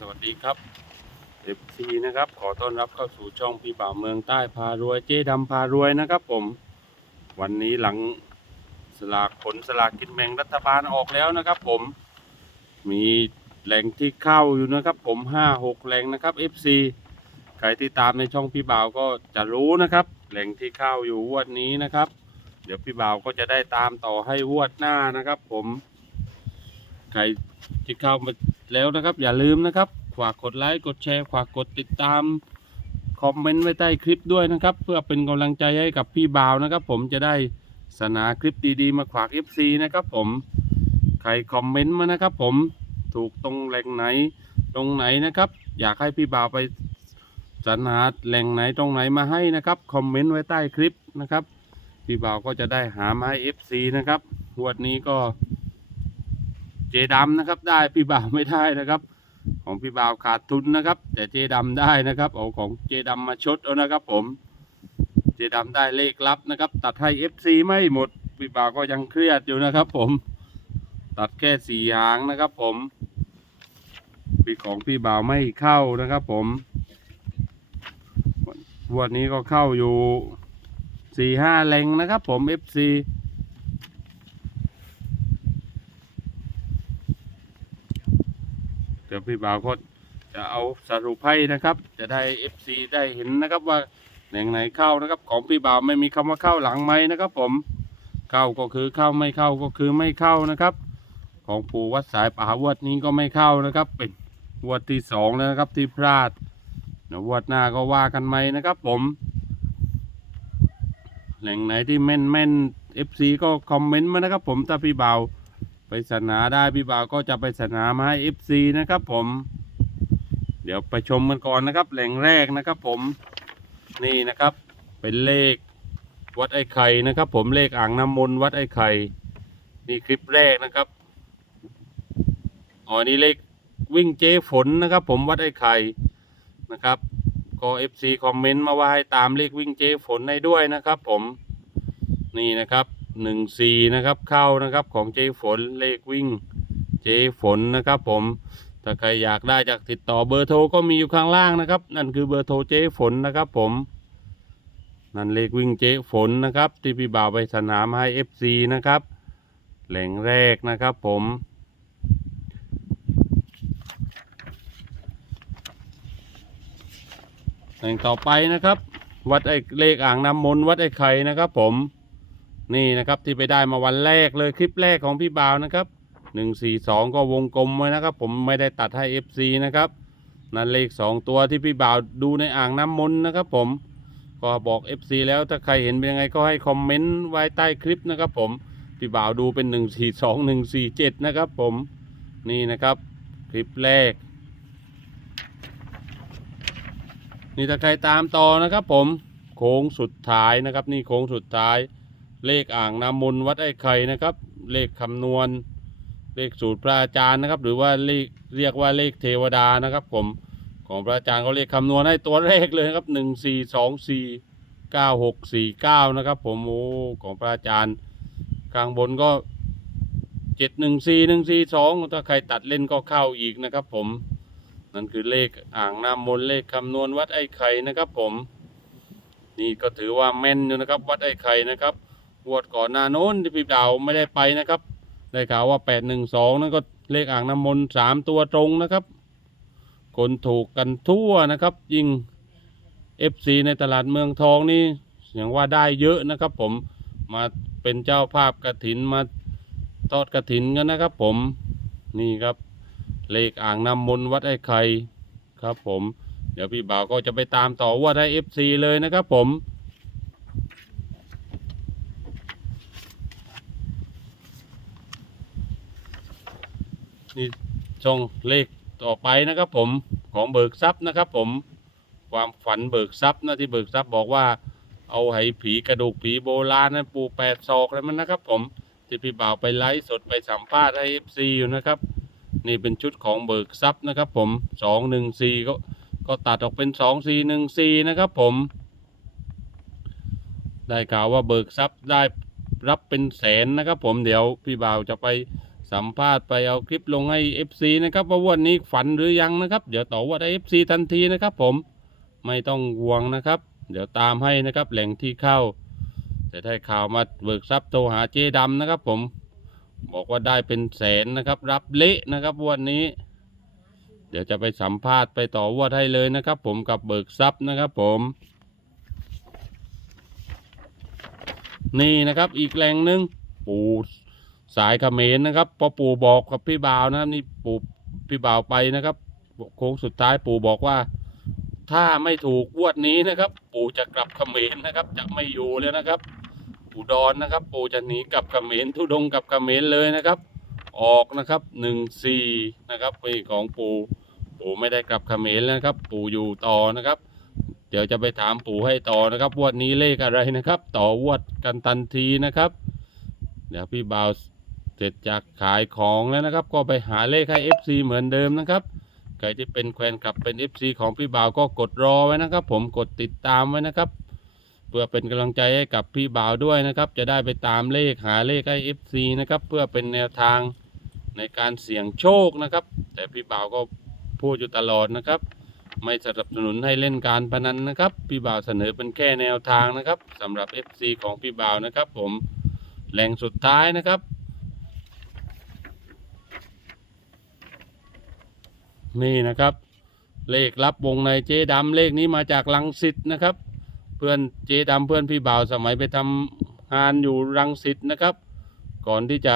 สวัสดีครับ FC นะครับ ขอต้อนรับเข้าสู่ช่องพี่บ่าวเมืองใต้พารวยเจ๊ดำพารวยนะครับผม วันนี้หลังสลากผลสลากกินแบ่งรัฐบาลออกแล้วนะครับ ผม มีแหล่งที่เข้าอยู่นะครับ ผมห้าหกแหล่งนะครับ FC ใครที่ตามในช่องพี่บ่าวก็จะรู้นะครับ แหล่งที่เข้าอยู่วันนี้นะครับ เดี๋ยวพี่บ่าวก็จะได้ตามต่อให้วดหน้านะครับ ผม ใครที่เข้ามา แล้วนะครับ อย่าลืมนะครับฝากกดไลค์กดแชร์ฝากกดติดตามคอมเมนต์ไว้ใต้คลิปด้วยนะครับ เพื่อเป็นกำลังใจให้กับพี่บ่าวนะครับ ผมจะได้สนาคลิปดีๆ มาฝาก FC นะครับ ผมใครคอมเมนต์มานะครับ ผมถูกตรงแหล่งไหนตรงไหนนะครับ อยากให้พี่บ่าวไปสรรหาแหล่งไหนตรงไหนมาให้นะครับคอมเมนต์ไว้ใต้คลิปนะครับ พี่บ่าวก็จะได้หามาให้ FC นะครับงวดนี้ก็ ดำนะครับ ได้พี่บ่าวไม่ได้นะครับ ของพี่บ่าวขาดทุนนะครับ แต่เจดำได้นะครับเอาของเจดำมาชดเอานะครับ ผม เจดำได้เลขลับนะครับ ตัดให้ FC ไม่หมดพี่บ่าวก็ยังเครียดอยู่นะครับ ผม ตัดแค่สี่หางนะครับ ผมพี่ของพี่บ่าวไม่เข้านะครับ ผมวันนี้ก็เข้าอยู่สี่ห้าแรงนะครับ ผม FC ดี๋ยวพี่บ่าวก็จะเอาสรุปให้นะครับ จะได้ FC ได้เห็นนะครับว่าแหล่งไหนเข้านะครับ ของพี่บ่าวไม่มีคำว่าเข้าหลังไหมนะครับ ผมเข้าก็คือเข้าไม่เข้าก็คือไม่เข้านะครับ ของปู่วัดสายป่าวดนี้ก็ไม่เข้านะครับ เป็นวดที่สองแล้วนะครับที่พลาดเดี๋ยววดหน้าก็ว่ากันไหมนะครับ ผม แหล่งไหนที่แม่นแม่น FC ก็คอมเมนต์มานะครับ ผมถ้าพี่บ่าว ไปสนาได้พี่บ่าวก็จะไปสนามาให้ FC นะครับผม เดี๋ยวไปชมกันก่อนนะครับ แหล่งแรกนะครับผมนี่นะครับ เป็นเลขวัดไอ้ไข่นะครับ ผมเลขอ่างน้ำมนต์วัดไอ้ไข่นี่คลิปแรกนะครับอ๋อนี่เลขวิ่งเจ๊ฝนนะครับ ผมวัดไอ้ไข่นะครับก็ FC คอมเมนต์มาว่าให้ตามเลขวิ่งเจ๊ฝนให้ด้วยนะครับ ผมนี่นะครับ หนึ่งสี่นะครับเข้านะครับของเจฝนเลขวิ่งเจฝนนะครับ ผมถ้าใครอยากได้จากติดต่อเบอร์โทรก็มีอยู่ข้างล่างนะครับ นั่นคือเบอร์โทรเจฝนนะครับผมนั่นเลขวิ่งเจฝนนะครับ ที่พี่บ่าวไปสนามให้ FC นะครับ แหล่งแรกนะครับผมแหล่งต่อไปนะครับ วัดไอ้เลขอ่างน้ำมนต์วัดไอ้ไข่นะครับผม นี่นะครับที่ไปได้มาวันแรกเลยคลิปแรกของพี่บ่าวนะครับหนึ่งสี่สองก็วงกลมไว้นะครับ ผมไม่ได้ตัดให้ FC นะครับนั่นเลขสองตัวที่พี่บ่าวดูในอ่างน้ำมนต์นะครับ ผมก็บอก FC แล้วถ้าใครเห็นเป็นยังไงก็ให้คอมเมนต์ไว้ใต้คลิปนะครับ ผมพี่บ่าวดูเป็นหนึ่งสี่สองหนึ่งสี่เจ็ดนะครับ ผมนี่นะครับคลิปแรก นี่ถ้าใครตามต่อนะครับ ผมโค้งสุดท้ายนะครับ นี่โค้งสุดท้าย เลขอ่างน้ำมนต์วัดไอ้ไข่นะครับ เลขคำนวณ เลขสูตรพระอาจารย์นะครับ หรือว่าเลขเรียกว่าเลขเทวดานะครับ ผมของพระอาจารย์เขาเลขคำนวณให้ตัวเลขเลยนะครับหนึ่งสี่สองสี่เก้าหกสี่เก้านะครับผมโอ้ของพระอาจารย์ข้างบนก็เจ็ดหนึ่งสี่หนึ่งสี่สองถ้าใครตัดเล่นก็เข้าอีกนะครับ ผมนั่นคือเลขอ่างน้ำมนต์เลขคำนวณวัดไอ้ไข่นะครับ ผม นี่ก็ถือว่าแม่นอยู่นะครับ วัดไอ้ไข่นะครับ งวดก่อนหน้าโน้นที่พี่ดาวไม่ได้ไปนะครับ ได้ข่าวว่าแปดหนึ่งสองนั่นก็เลขอ่างน้ำมนต์สามตัวตรงนะครับ คนถูกกันทั่วนะครับ ยิง FC ในตลาดเมืองทองนี่อย่างว่าได้เยอะนะครับ ผมมาเป็นเจ้าภาพกระถินมาทอดกระถินกันนะครับ ผมนี่ครับ เลขอ่างน้ำมนต์วัดไอ้ไข่ครับ ผม เดี๋ยวพี่บ่าวก็จะไปตามต่อว่าได้ FC เลยนะครับ ผม นี่ช่องเลขต่อไปนะครับผมของเบิกทรัพย์นะครับผมความฝันเบิกทรัพย์นะที่เบิกทรัพย์บอกว่าเอาไหผีกระดูกผีโบราณนั้นปูแปดศอกอะไรมันนะครับ ผมที่พี่บ่าวไปไลฟ์สดไปสัมภาษณ์ให้เอฟซีอยู่นะครับ นี่เป็นชุดของเบิกทรัพย์นะครับ ผมสองหนึ่งสี่ก็ก็ตัดออกเป็นสองสี่หนึ่งสี่นะครับ ผม ได้ข่าวว่าเบิกทรัพย์ได้รับเป็นแสนนะครับ ผมเดี๋ยวพี่บ่าวจะไป สัมภาษณ์ไปเอาคลิปลงให้ FC นะครับว่าวันนี้ฝันหรือยังนะครับ เดี๋ยวต่อว่าได้ FC ทันทีนะครับ ผมไม่ต้องห่วงนะครับ เดี๋ยวตามให้นะครับแหล่งที่เข้าจะได้ข่าวมาเบิกทรัพย์โทรหาเจดำนะครับ ผมบอกว่าได้เป็นแสนนะครับ รับเละนะครับวันนี้ เดี๋ยวจะไปสัมภาษณ์ไปต่อวดให้เลยนะครับ ผมกับเบิกทรัพย์นะครับ ผมนี่นะครับอีกแหล่งหนึ่งปู สายเขมรนะครับพอปู่บอกกับพี่บ่าวนะครับนี่ปู่พี่บ่าวไปนะครับโค้งสุดท้ายปู่บอกว่า ถ้าไม่ถูกงวดนี้นะครับ ปู่จะกลับเขมรนะครับ จะไม่อยู่แล้วนะครับอุดรนนะครับ ปู่จะหนีกลับเขมรทุดงกลับเขมรเลยนะครับ ออกนะครับหนึ่งสี่นะครับเป็นของปู่ปู่ไม่ได้กลับเขมรแล้วนะครับ ปู่อยู่ต่อนะครับเดี๋ยวจะไปถามปู่ให้ต่อนะครับวดนี้เลขอะไรนะครับ ต่อวดกันทันทีนะครับ เดี๋ยวพี่บ่าว เสร็จจากขายของแล้วนะครับ ก็ไปหาเลขให้ FC เหมือนเดิมนะครับใครที่เป็นแควนคลับเป็น FC ของพี่บ่าวก็กดรอไว้นะครับ ผมกดติดตามไว้นะครับ เพื่อเป็นกำลังใจให้กับพี่บ่าวด้วยนะครับ จะได้ไปตามเลขหาเลขให้ FC นะครับ เพื่อเป็นแนวทางในการเสี่ยงโชคนะครับ แต่พี่บ่าวก็พูดอยู่ตลอดนะครับ ไม่สนับสนุนให้เล่นการพนันนะครับ พี่บ่าวเสนอเป็นแค่แนวทางนะครับสำหรับ FC ของพี่บ่าวนะครับ ผมแหล่งสุดท้ายนะครับ นี่นะครับ เลขรับวงในเจ๊ดำเลขนี้มาจากลังสิตนะครับ เพื่อนเจ๊ดำเพื่อนพี่บ่าวสมัยไปทำงานอยู่รังสิตนะครับ ก่อนที่จะ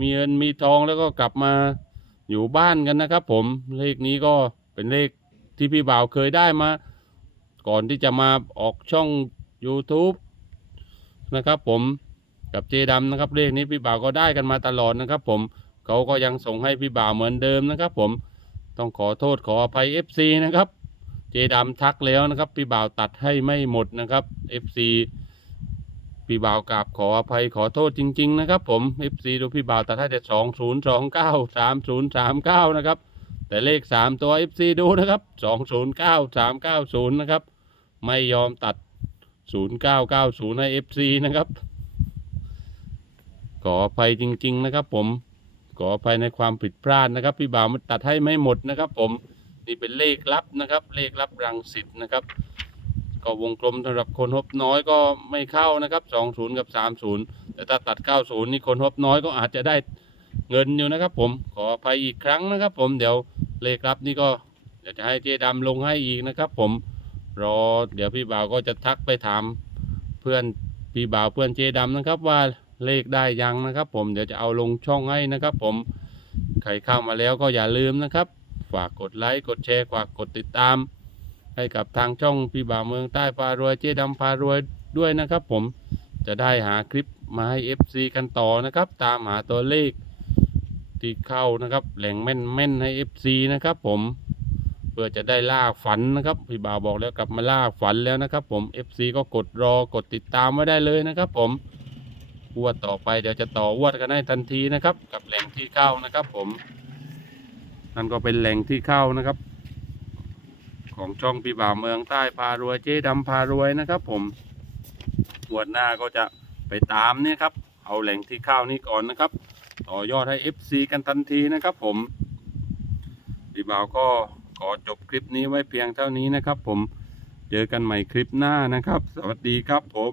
มีเงินมีทองแล้วก็กลับมาอยู่บ้านกันนะครับ ผมเลขนี้ก็เป็นเลขที่พี่บ่าวเคยได้มา ก่อนที่จะมาออกช่อง YouTube นะครับผมกับเจดำนะครับเลขนี้พี่บ่าวก็ได้กันมาตลอดนะครับ ผมเขาก็ยังส่งให้พี่บ่าวเหมือนเดิมนะครับ ผม ต้องขอโทษขออภัย FC นะครับ เจดำทักแล้วนะครับพี่บ่าวตัดให้ไม่หมดนะครับ FC พี่บ่าวกราบขออภัยขอโทษจริง ๆ นะครับ ผม FC ดูพี่บ่าวตัดให้แต่สองศูนย์สองเก้าสามศูนย์สามเก้านะครับ แต่เลขสามตัว FC ดูนะครับสองศูนย์เก้าสามเก้าศูนย์นะครับ ไม่ยอมตัดศูนย์เก้าเก้าศูนย์ให้ FC นะครับ ขออภัยจริง ๆ นะครับ ผม ขออภัยในความผิดพลาดนะครับ พี่บ่าวมันตัดให้ไม่หมดนะครับ ผมนี่เป็นเลขลับนะครับ เลขลับรังสิตนะครับ ก็วงกลมสำหรับคนฮบน้อยก็ไม่เข้านะครับสองศูนย์กับสามศูนย์แต่ถ้าตัดเก้าศูนย์นี่คนฮบน้อยก็อาจจะได้เงินอยู่นะครับ ผมขออภัยอีกครั้งนะครับ ผมเดี๋ยวเลขลับนี่ก็เดี๋ยวจะให้เจ๊ดำลงให้อีกนะครับ ผมรอเดี๋ยวพี่บ่าวก็จะทักไปถามเพื่อนพี่บ่าวเพื่อนเจ๊ดำนะครับว่า เลขได้ยังนะครับ ผมเดี๋ยวจะเอาลงช่องให้นะครับ ผมใครเข้ามาแล้วก็อย่าลืมนะครับ ฝากกดไลค์กดแชร์ฝากกดติดตาม ให้กับทางช่องพี่บ่าวเมืองใต้พารวยเจ๊ดำพารวยด้วยนะครับ ผมจะได้หาคลิปมาให้ FC กันต่อนะครับ ตามหาตัวเลขที่เข้านะครับ แหล่งแม่นแม่นๆให้ FC นะครับ ผมเพื่อจะได้ล่าฝันนะครับพี่บ่าวบอกแล้วกลับมาล่าฝันแล้วนะครับ ผม FC ก็กดรอกดติดตามไว้ได้เลยนะครับ ผม วดต่อไปเดี๋ยวจะต่อวดกันให้ทันทีนะครับ กับแหล่งที่เข้านะครับ ผมนั่นก็เป็นแหล่งที่เข้านะครับ ของช่องพี่บ่าวเมืองใต้พารวยเจ๊ดำพารวยนะครับ ผมงวดหน้าก็จะไปตามเนี่ยครับ เอาแหล่งที่เข้านี้ก่อนนะครับ ต่อยอดให้ FC กันทันทีนะครับ ผมพี่บ่าวก็ขอจบคลิปนี้ไว้เพียงเท่านี้นะครับ ผมเจอกันใหม่คลิปหน้านะครับ สวัสดีครับผม